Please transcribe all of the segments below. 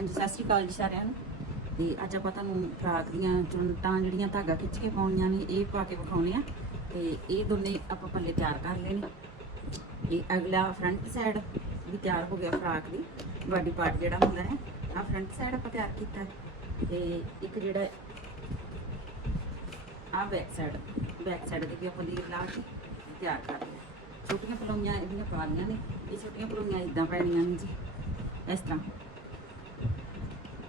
ਹਾਂਜੀ, ਸਤਿ ਸ਼੍ਰੀ ਅਕਾਲ ਜੀ ਸਾਰਿਆਂ ਨੂੰ। ਤੇ ਅੱਜ ਆਪਾਂ ਤੁਹਾਨੂੰ ਫਰਾਕ ਦੀਆਂ ਚੁੰਨਟਾਂ ਜਿਹੜੀਆਂ ਧਾਗਾ ਖਿੱਚ ਕੇ ਪਾਉਣੀਆਂ ਨੇ, ਇਹ ਪਾ ਕੇ ਵਿਖਾਉਣੇ ਆ। ਤੇ ਇਹ ਦੋਨੇ ਆਪਾਂ ਪੱਲੇ ਤਿਆਰ ਕਰ ਲਏ ਨੇ। ਇਹ ਅਗਲਾ ਫਰੰਟ ਸਾਈਡ ਵੀ ਤਿਆਰ ਹੋ ਗਿਆ ਫਰਾਕ ਦੀ। ਬਾਡੀ ਪਾਰਟ ਜਿਹੜਾ ਹੁੰਦਾ ਹੈ ਆ ਫਰੰਟ ਸਾਈਡ ਆਪਾਂ ਤਿਆਰ ਕੀਤਾ ਹੈ। ਤੇ ਇੱਕ ਜਿਹੜਾ ਆ ਬੈਕ ਸਾਈਡ ਬੈਕ ਸਾਈਡ ਦੀ ਵੀ ਆਪਾਂ ਲੀਰ ਲਾ ਕੇ ਤਿਆਰ ਕਰ ਲਿਆ ਛੋਟੀਆਂ ਪਲੋਈਆਂ ਇਹਦੀਆਂ ਪਾ ਲਈਆਂ ਨੇ, ਇਹ ਛੋਟੀਆਂ ਪਲੋਈਆਂ ਇਦਾਂ ਪੈਣੀਆਂ ਨੇ ਜੀ। ਇਸ ਤਰ੍ਹਾਂ।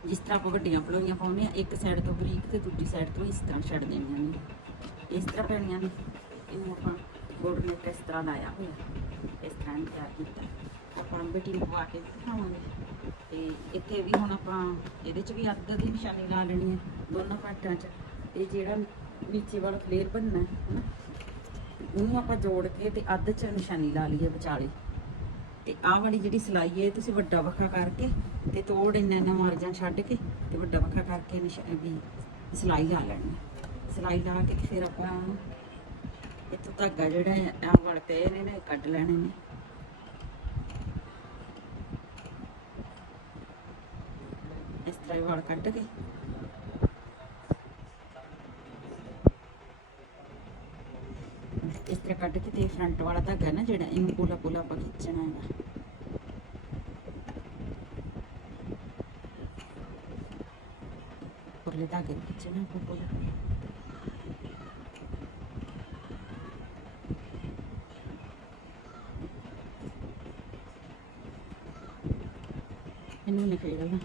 ਜਿਸ ਤਰ੍ਹਾਂ ਆਪਾਂ ਵੱਡੀਆਂ ਭਲੋਈਆਂ ਪਾਉਂਦੇ ਆ ਇੱਕ ਸਾਈਡ ਤੋਂ ਬਰੀਕ ਤੇ ਦੂਜੀ ਸਾਈਡ ਤੋਂ ਇਸ ਤਰ੍ਹਾਂ ਛੱਡ ਦੇਣੀਆਂ ਨੇ ਇਸ ਤਰ੍ਹਾਂ ਪੈਣੀਆਂ ਨੇ ਇਹਨੂੰ ਆਪਾਂ ਬੋਰਡ ਨੇ ਇਸ ਤਰ੍ਹਾਂ ਲਾਇਆ ਹੋਇਆ, ਇਸ ਤਰ੍ਹਾਂ ਤਿਆਰ ਕੀਤਾ। ਆਪਾਂ ਬੇਟੀ ਨੂੰ ਪਵਾ ਕੇ ਦਿਖਾਵਾਂਗੇ। ਤੇ ਇੱਥੇ ਵੀ ਹੁਣ ਆਪਾਂ ਇਹਦੇ 'ਚ ਵੀ ਅੱਧ ਦੀ ਨਿਸ਼ਾਨੀ ਲਾ ਲੈਣੀ ਹੈ, ਦੋਨਾਂ ਪਾਟਾਂ 'ਚ। ਤੇ ਜਿਹੜਾ ਨੀਚੇ ਵਾਲਾ ਫਲੇਅਰ ਬਣਨਾ ਹੈ, ਹਨਾ, ਉਹਨੂੰ ਆਪਾਂ ਜੋੜ ਕੇ ਤੇ ਅੱਧ 'ਚ ਨਿਸ਼ਾਨੀ ਲਾ ਲਈਏ ਵਿਚਾਲੇ। ਤੇ ਆਹ ਵਾਲੀ ਜਿਹੜੀ ਸਲਾਈ ਹੈ, ਤੁਸੀਂ ਵੱਡਾ ਵੱਖਾ ਕਰਕੇ ਤੇ ਤੋੜ ਇੰਨਾ ਇੰਨਾ ਮਾਰਜਨ ਛੱਡ ਕੇ ਤੇ ਵੱਡਾ ਵੱਖਾ ਕਰਕੇ ਵੀ ਸਲਾਈ ਲਾ ਲੈਣੀ ਹੈ। ਸਲਾਈ ਲਾ ਕੇ ਫਿਰ ਆਪਾਂ ਇੱਥੋਂ ਧਾਗਾ ਜਿਹੜਾ ਹੈ, ਆਹ ਪਏ ਨੇ ਨੇ ਕੱਢ ਲੈਣੇ ਨੇ ਇਸ ਤਰ੍ਹਾਂ ਹੀ ਵਾਲ ਕੱਢ ਕੇ ਇਸ ਤਰ੍ਹਾਂ ਕੱਢ ਕੇ ਤੇ ਫਰੰਟ ਵਾਲਾ ਧਾਗਾ ਨਾ ਜਿਹੜਾ, ਇਹਨੂੰ ਪੋਲਾ ਪੋਲਾ ਆਪਾਂ ਖਿੱਚਣਾ ਹੈਗਾ। ਪਰਲੇ ਧਾਗੇ ਖਿੱਚਣਾ ਆਪਾਂ ਪੋਲਾ। ਇਹਨੂੰ ਨਿਕਲਣਾ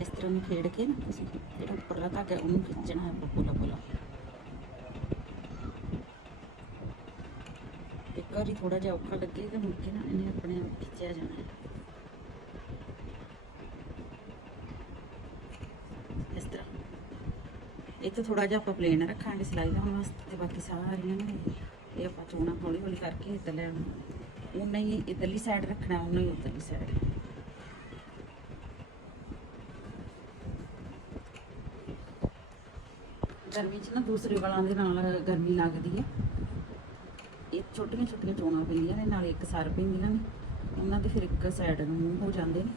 ਇਸ ਤਰ੍ਹਾਂ ਨੂੰ ਖੇਡ ਕੇ ਨਾ ਤੁਸੀਂ ਜਿਹੜਾ ਉੱਪਰਲਾ ਧਾਗਾ ਉਹਨੂੰ ਖਿੱਚਣਾ ਹੈ ਪੋਲਾ ਪੋਲਾ ਇੱਕ ਵਾਰੀ ਥੋੜਾ ਜਿਹਾ ਔਖਾ ਲੱਗੇਗਾ ਮੁੜ ਕੇ ਨਾ ਇਹਨੇ ਆਪਣੇ ਆਪ ਖਿੱਚਿਆ ਜਾਣਾ ਇਸ ਤਰ੍ਹਾਂ। ਇਹ ਤਾਂ ਥੋੜਾ ਜਿਹਾ ਆਪਾਂ ਪਲੇਨ ਰੱਖਾਂਗੇ ਸਿਲਾਈ ਲਾਉਣ ਵਾਸਤੇ ਤੇ ਬਾਕੀ ਸਾਰੀਆਂ ਨੇ ਇਹ ਆਪਾਂ ਚੋਣਾ ਹੌਲੀ ਹੌਲੀ ਕਰਕੇ ਇੱਧਰ ਲੈਣਾ ਆਉਣਾ। ਉਹਨਾਂ ਹੀ ਇਧਰਲੀ ਸਾਈਡ ਰੱਖਣਾ, ਉਹਨਾਂ ਹੀ ਉਧਰਲੀ ਸਾਈਡ ਗਰਮੀ 'ਚ ਨਾ ਦੂਸਰੇ ਵਾਲਾਂ ਦੇ ਨਾਲ ਗਰਮੀ ਲੱਗਦੀ ਹੈ। ਛੋਟੀਆਂ ਛੋਟੀਆਂ ਚੋਣਾਂ ਪੈਂਦੀਆਂ ਨੇ, ਨਾਲੇ ਇੱਕ ਸਰ ਪੈਂਦੀਆਂ ਨੇ। ਉਹਨਾਂ ਦੇ ਫਿਰ ਇੱਕ ਸਾਈਡ ਨੂੰ ਮੂੰਹ ਹੋ ਜਾਂਦੇ ਨੇ।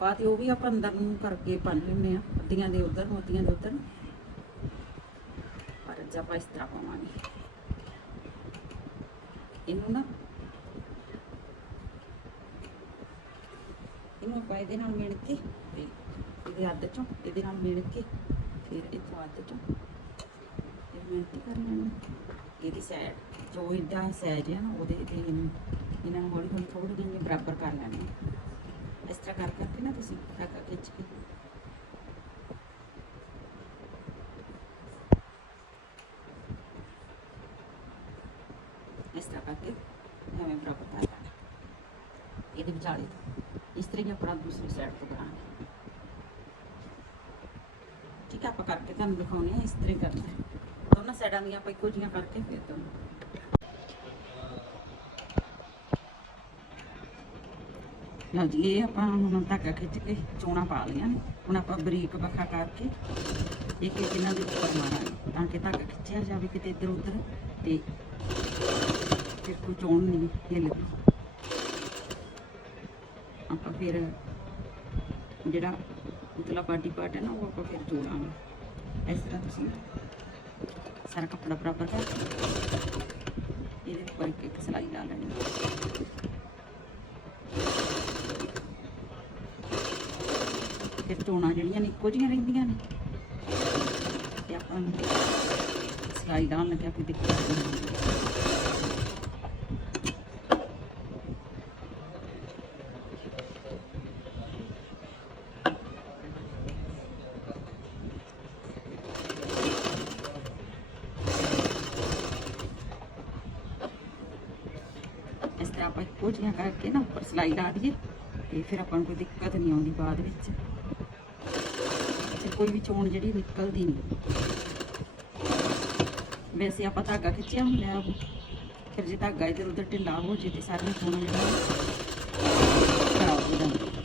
ਬਾਅਦ ਉਹ ਵੀ ਆਪਾਂ ਅੰਦਰ ਨੂੰ ਕਰਕੇ ਪੰਨ ਲੈਂਦੇ ਆ ਅੱਧੀਆਂ ਦੇ ਉਧਰ ਨੂੰ, ਅੱਧੀਆਂ ਦੇ ਉਧਰ ਨੂੰ। ਪਰ ਅੱਜ ਆਪਾਂ ਇਸ ਤਰ੍ਹਾਂ ਪਾਵਾਂਗੇ। ਇਹਨੂੰ ਨਾ ਇਹਨੂੰ ਆਪਾਂ ਇਹਦੇ ਨਾਲ ਮਿਣ ਕੇ, ਇਹਦੇ ਅੱਧ ਚੋਂ, ਇਹਦੇ ਨਾਲ ਮਿਣ ਕੇ, ਫਿਰ ਇੱਥੋਂ ਅੱਧ ਚੋਂ ਇਹ ਮਿਣਤੀ ਕਰ ਲੈਣੀ ਇਹਦੀ ਸਾਈਡ ਜੋ ਇਹਦਾ ਸਾਈਡ ਹੈ ਨਾ ਉਹਦੇ ਤੇ ਇਹਨੂੰ ਇਹਨਾਂ ਨੂੰ ਹੌਲੀ ਹੌਲੀ ਥੋੜੀ ਜਿਹੀ ਬਰਾਬਰ ਕਰ ਲੈਣੀ ਹੈ। ਇਸ ਤਰ੍ਹਾਂ ਕਰ ਕਰਕੇ ਨਾ ਤੁਸੀਂ ਧਾਗਾ ਖਿੱਚ ਕੇ ਇਸ ਤਰ੍ਹਾਂ ਕਰਕੇ ਐਵੇਂ ਬਰਾਬਰ ਕਰ ਲੈਣਾ ਇਹਦੇ ਵਿਚਾਲੇ ਇਸ ਤਰ੍ਹਾਂ ਹੀ ਆਪਣਾ ਦੂਸਰੀ ਸਾਈਡ ਤੋਂ ਕਰਾਂਗੇ ਠੀਕ ਹੈ ਆਪਾਂ ਕਰਕੇ ਤੁਹਾਨੂੰ ਦਿਖਾਉਂਦੇ ਹਾਂ ਇਸ ਤਰ੍ਹਾਂ ਹੀ ਕਰਨਾ ਹੈ ਦੋਨਾਂ ਸਾਈਡਾਂ ਦੀਆਂ ਆਪਾਂ ਇੱਕੋ ਜਿਹੀਆਂ ਕਰਕੇ ਫਿਰ ਤੁਹਾਨੂੰ ਲਓ ਜੀ, ਇਹ ਆਪਾਂ ਹੁਣ ਧਾਗਾ ਖਿੱਚ ਕੇ ਚੋਣਾ ਪਾ ਲਈਆਂ ਹੁਣ ਆਪਾਂ ਬਰੀਕ ਵੱਖਾ ਕਰਕੇ ਇੱਕ ਇੱਕ ਇਹਨਾਂ ਦੇ ਉੱਪਰ ਮਾਰਾਂਗੇ ਤਾਂ ਕਿ ਧਾਗਾ ਖਿੱਚਿਆ ਜਾਵੇ ਕਿਤੇ ਇੱਧਰ ਉੱਧਰ ਤੇ ਫਿਰ ਕੋਈ ਚੋਣ ਨਹੀਂ ਹਿੱਲਦੀ ਆਪਾਂ ਫਿਰ ਜਿਹੜਾ ਉਤਲਾ ਪਾਰਟੀ ਪਾਰਟ ਹੈ ਨਾ, ਉਹ ਆਪਾਂ ਫਿਰ ਜੋੜਾਂਗੇ ਇਸ ਤਰ੍ਹਾਂ ਤੁਸੀਂ ਸਾਰਾ ਕੱਪੜਾ ਬਰਾਬਰ ਕਰਕੇ ਇਹਦੇ ਉੱਪਰ ਇੱਕ ਇੱਕ ਸਲਾਈ ਲਾ ਲੈਣੀ। ਫਿਰ ਚੋਣਾਂ ਜਿਹੜੀਆਂ ਨੇ, ਇੱਕੋ ਜਿਹੀਆਂ ਰਹਿੰਦੀਆਂ ਨੇ। ਤੇ ਆਪਾਂ ਸਲਾਈ ਲਾਉਣ ਲੱਗਿਆ ਕੋਈ ਦਿੱਕਤ ਨਹੀਂ ਤਰ੍ਹਾਂ ਆਪਾਂ ਇੱਕੋ ਜਿਹੀਆਂ ਕਰਕੇ ਨਾ ਉੱਪਰ ਸਲਾਈ ਲਾ ਦਈਏ ਤੇ ਫਿਰ ਆਪਾਂ ਨੂੰ ਕੋਈ ਦਿੱਕਤ ਨਹੀਂ ਆਉਂਦੀ ਬਾਅਦ ਵਿੱਚ। ਕੋਈ ਵੀ ਚੋਣ ਜਿਹੜੀ ਨਿਕਲਦੀ ਨਹੀਂ। ਵੈਸੇ ਆਪਾਂ ਧਾਗਾ ਖਿੱਚਿਆ ਹੁੰਦਾ ਹੈ ਫਿਰ ਜੇ ਧਾਗਾ ਇਧਰ ਉਧਰ ਢਿੱਲਾ ਹੋ ਜੇ ਤੇ ਸਾਰੀਆਂ ਚੋਣਾਂ ਜਿਹੜੀਆਂ ਖਰਾਬ ਹੋ ਜਾਂਦੀਆਂ।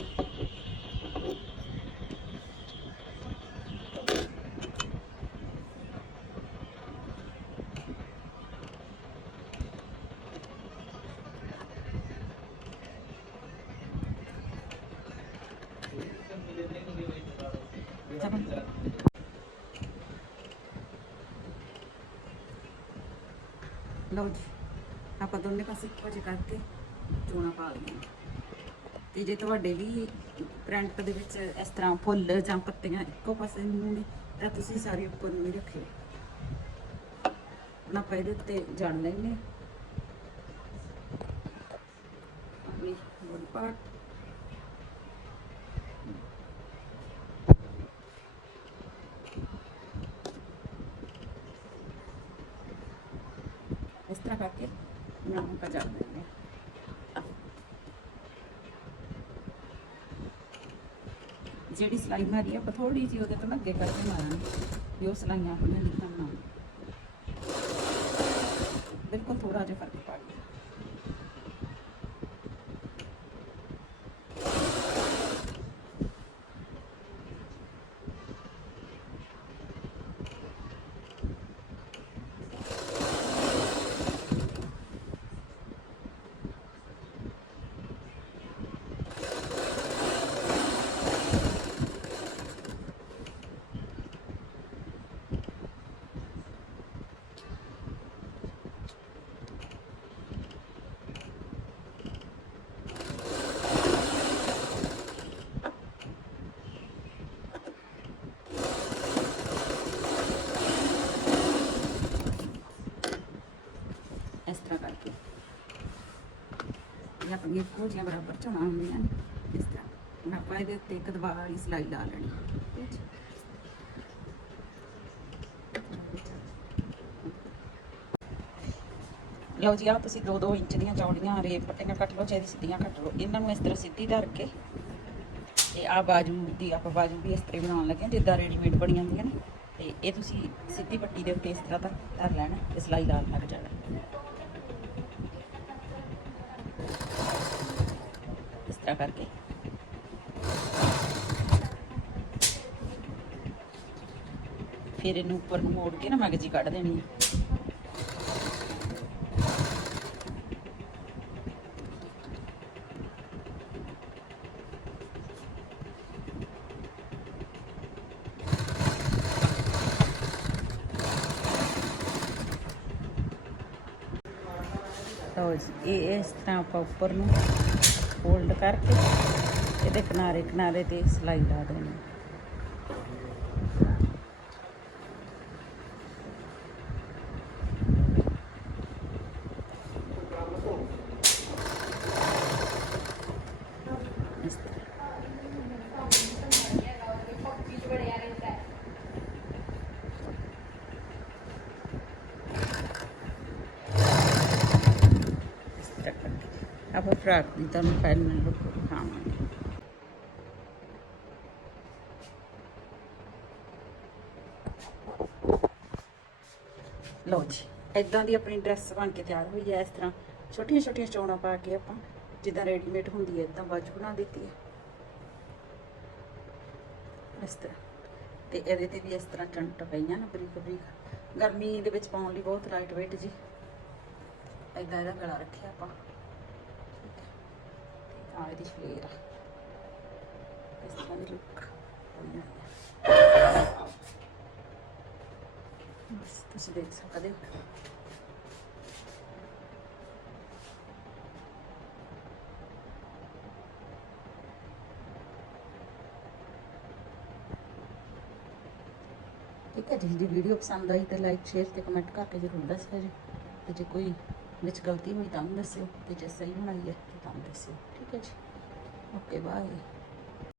ਲਓ ਜੀ, ਆਪਾਂ ਦੋਨੇ ਪਾਸੇ ਇੱਕੋ ਜਿਹੇ ਕਰਕੇ ਚੋਣਾ ਪਾ ਲਈਆਂ ਤੇ ਜੇ ਤੁਹਾਡੇ ਵੀ ਪ੍ਰਿੰਟ ਦੇ ਵਿੱਚ ਇਸ ਤਰ੍ਹਾਂ ਫੁੱਲ ਜਾਂ ਪੱਤੀਆਂ ਇੱਕੋ ਪਾਸੇ ਨੂੰ ਨੇ ਤਾਂ ਤੁਸੀਂ ਸਾਰੇ ਉੱਪਰ ਨੂੰ ਹੀ ਰੱਖਿਓ। ਹੁਣ ਆਪਾਂ ਇਹਦੇ ਉੱਤੇ ਜਾਣ ਲੈਣੇ ਆਪਣੀ ਬੋਡੀ ਪਾਰਟ ਇਸ ਤਰ੍ਹਾਂ ਕਰਕੇ ਇਹਨਾਂ ਨੂੰ ਆਪਾਂ ਜੜ ਲੈਂਦੇ ਹਾਂ ਜਿਹੜੀ ਸਲਾਈ ਮਾਰੀ ਆ, ਆਪਾਂ ਥੋੜੀ ਜਿਹੀ ਉਹਦੇ ਤੋਂ ਅੱਗੇ ਕਰਕੇ ਮਾਰਾਂਗੇ, ਵੀ ਉਹ ਸਲਾਈਆਂ ਆਪਣੀਆਂ ਨਿਕਲਣ ਨਾ ਬਿਲਕੁਲ ਥੋੜਾ ਜਿਹਾ ਫ਼ਰਕ ਪਾ ਗਿਆ ਇਸ ਤਰ੍ਹਾਂ ਕਰਕੇ ਇਹ ਆਪਣੀਆਂ ਕੋਝੀਆਂ ਬਰਾਬਰ ਚੋਣਾ ਹੁੰਦੀਆਂ ਨੇ ਇਸ ਤਰ੍ਹਾਂ। ਹੁਣ ਆਪਾਂ ਇਹਦੇ ਉੱਤੇ ਇੱਕ ਦਵਾ ਵਾਲੀ ਸਲਾਈ ਲਾ ਲੈਣੀ। ਲਓ ਜੀ ਆ ਤੁਸੀਂ 2-2 ਇੰਚ ਦੀਆਂ ਚੌੜੀਆਂ ਰੇ ਪੱਟੀਆਂ ਕੱਟ ਲਓ ਚਾਹੇ ਸਿੱਧੀਆਂ ਕੱਟ ਲਓ। ਇਹਨਾਂ ਨੂੰ ਇਸ ਤਰ੍ਹਾਂ ਸਿੱਧੀ ਧਰ ਕੇ ਤੇ ਆ ਬਾਜੂ ਦੀ ਆਪਾਂ ਬਾਜੂ ਵੀ ਇਸ ਤਰ੍ਹਾਂ ਬਣਾਉਣ ਲੱਗੇ ਹਾਂ, ਜਿੱਦਾਂ ਰੈਡੀਮੇਡ ਬਣੀਆਂ ਹੁੰਦੀਆਂ ਨੇ। ਤੇ ਇਹ ਤੁਸੀਂ ਸਿੱਧੀ ਪੱਟੀ ਦੇ ਉੱਤੇ ਇਸ ਤਰ੍ਹਾਂ ਦਾ ਧਰ ਲੈਣਾ ਤੇ ਸਿਲਾਈ ਲਾਉਣ ਲੱਗ ਜਾਣਾ। ਇਸ ਕਰਕੇ ਫਿਰ ਇਹਨੂੰ ਉੱਪਰ ਨੂੰ ਮੋੜ ਕੇ ਨਾ ਮਗਜੀ ਕੱਢ ਦੇਣੀ ਹੈ ਲਓ ਇਹ ਇਸ ਤਰ੍ਹਾਂ ਆਪਾਂ ਉੱਪਰ ਨੂੰ ਫੋਲਡ ਕਰਕੇ ਇਹਦੇ ਕਿਨਾਰੇ ਕਿਨਾਰੇ ਤੇ ਸਲਾਈ ਲਾ ਦੇਣੀ ਇਸ ਤਰ੍ਹਾਂ ਇਸ ਤਰ੍ਹਾਂ ਕਰਕੇ ਆਪਾਂ ਫਰਾਕ ਦੀ ਤੁਹਾਨੂੰ ਫਾਈਨਲ ਲੁੱਕ ਦਿਖਾਵਾਂਗੇ ਲਓ ਜੀ ਇਦਾਂ ਦੀ ਆਪਣੀ ਡਰੈਸ ਬਣ ਕੇ ਤਿਆਰ ਹੋਈ ਹੈ, ਇਸ ਤਰ੍ਹਾਂ ਛੋਟੀਆਂ ਛੋਟੀਆਂ ਚੌੜਾਂ ਪਾ ਕੇ ਆਪਾਂ ਜਿੱਦਾਂ ਰੈਡੀਮੇਡ ਹੁੰਦੀ ਹੈ ਇਦਾਂ ਬਾਜੂ ਬਣਾ ਦਿੱਤੀ ਹੈ। ਇਸ ਤਰ੍ਹਾਂ। ਤੇ ਇਹਦੇ ਤੇ ਵੀ ਇਸ ਤਰ੍ਹਾਂ ਚੰਟ ਪਈਆਂ ਨਾ ਬਰੀਕ ਬਰੀਕ ਗਰਮੀ ਦੇ ਵਿੱਚ ਪਾਉਣ ਲਈ ਬਹੁਤ ਲਾਈਟ weight ਜੀ। ਇਦਾਂ ਇਹਦਾ ਗਲਾ ਰੱਖਿਆ ਆਪਾਂ। ਆ ਇਹਦੀ ਫਲੇਰ ਆ ਇਸ ਤਰ੍ਹਾਂ ਬਸ ਤੁਸੀਂ ਦੇਖ ਸਕਦੇ ਹੋ ਠੀਕ ਹੈ ਜੀ ਜੇ ਵੀਡੀਓ ਪਸੰਦ ਆਈ ਤਾਂ ਲਾਈਕ ਸ਼ੇਅਰ ਤੇ ਕਮੈਂਟ ਕਰਕੇ ਜ਼ਰੂਰ ਦੱਸਿਓ ਜੀ ਤੇ ਜੇ ਕੋਈ ਵਿੱਚ ਗਲਤੀ ਹੋਈ ਤਾਂ ਵੀ ਦੱਸਿਓ ਤੇ ਜੇ ਸਹੀ ਬਣਾਈ ਹੈ ਤਾਂ ਦੱਸਿਓ ਵੀ ਦੱਸਿਓ ਠੀਕ ਹੈ ਜੀ ਓਕੇ ਬਾਏ